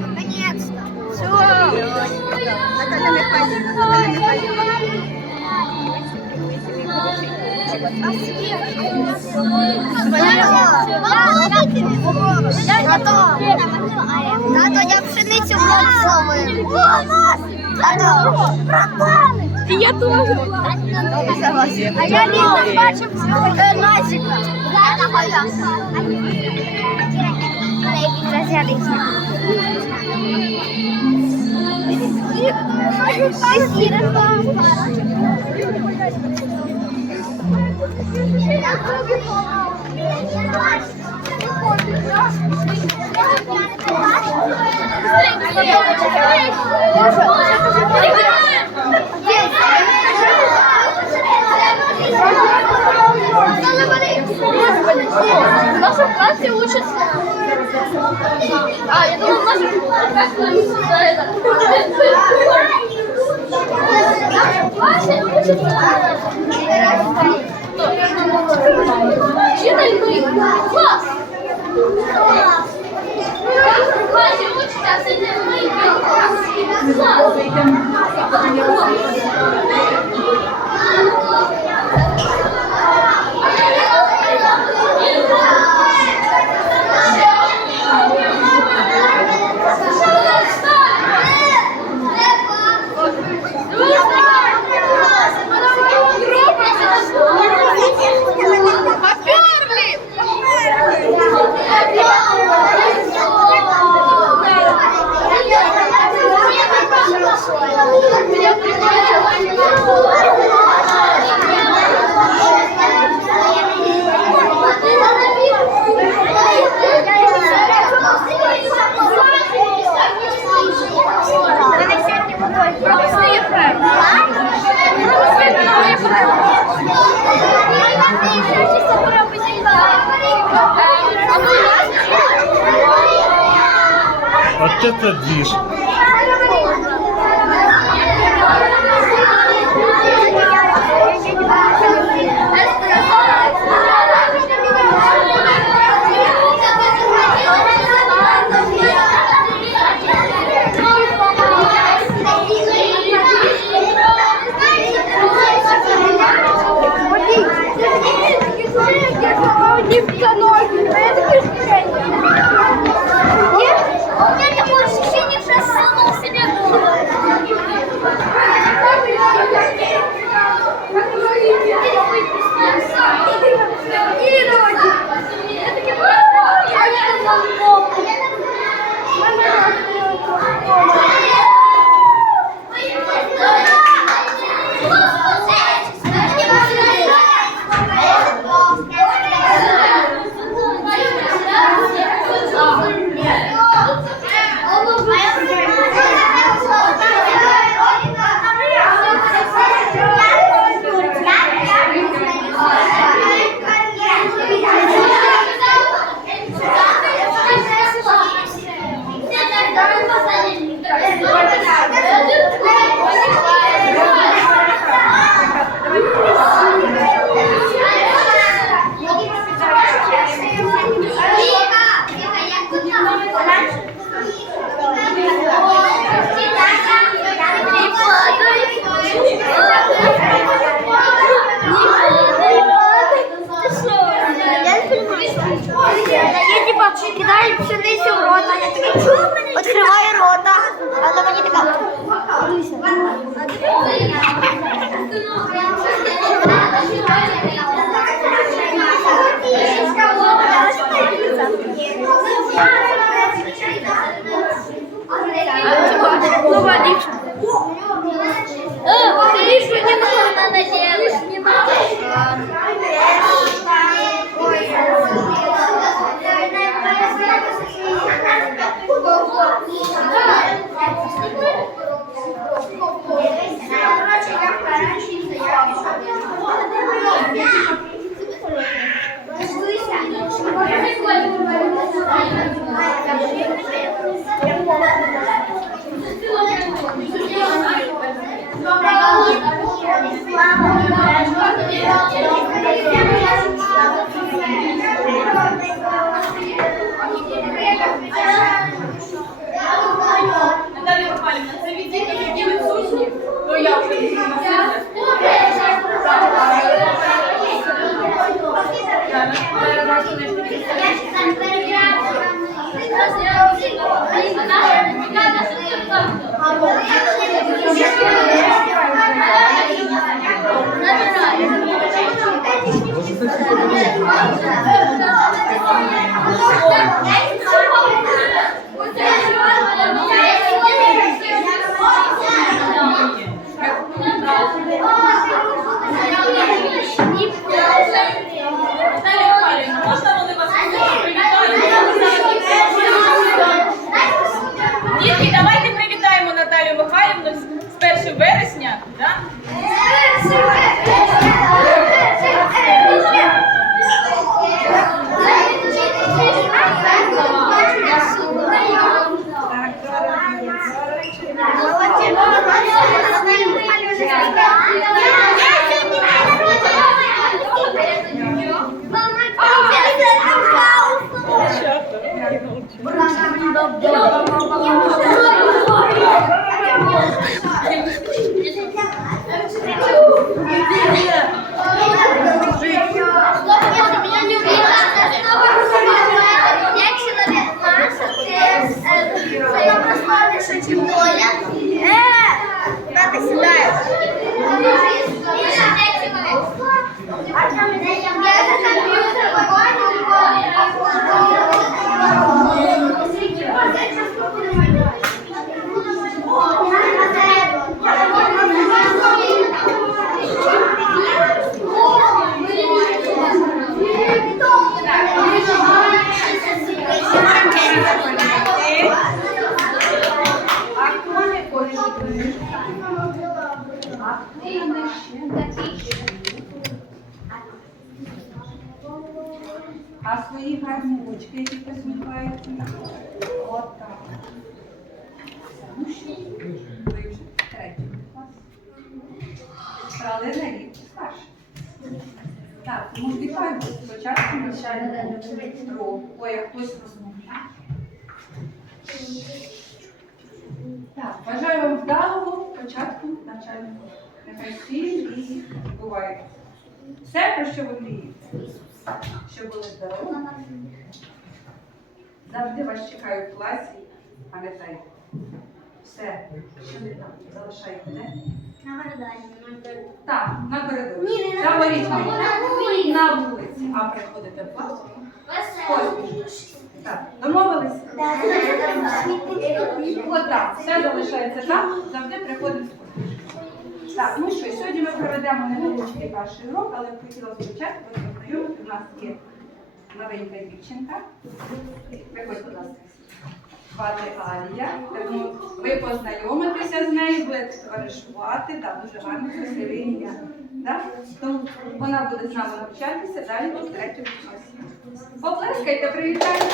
наконец-то. Все. Наталья Михайловна, Наталья Михайловна. Тато, я пшеницю зловив. Тато, пропали. Я теж. А я літом бачив Назіка. Це моя. Він нашем классе учатся. А, я думала, в нашем классе учатся это. Вася учится. Кто? Читали мы? Класс. В классе учатся, а среди мы класс. Пропусти Вот это движ. рота, я тебе чую, Відкривай рота. Gracias. Ручки, які посміхаються. От так. Ну що, ви вже третій рік. Так, тому вітаю вас спочатку навчального року. Ой, а хтось розмовляє. Так, бажаю вам вдалого початку навчального. Нехай всі і бувають. Все, про що ви мрієте, щоб були здорові. Завжди вас чекаю в класі, пам'ятайте. Все, що не там, залишайте, не? Так, на коридорі. Ні, не на Заворіть коридорі, на вулиці. На вулиці. А приходите в клас? Поспішно. Так, домовились? От так, все залишається там, завжди приходимо. Так, ну що, сьогодні ми проведемо невеличкий перший урок, але хотіла спочатку познайомити. У нас є маленька дівчинка. Приходь, будь ласка. Звати Алія. Тому ви познайомитеся з нею, будете товаришувати, да, дуже гарне, красиве ім'я. Да? Тому вона буде з нами навчатися далі у третьому класі. Поплескайте, привітайте.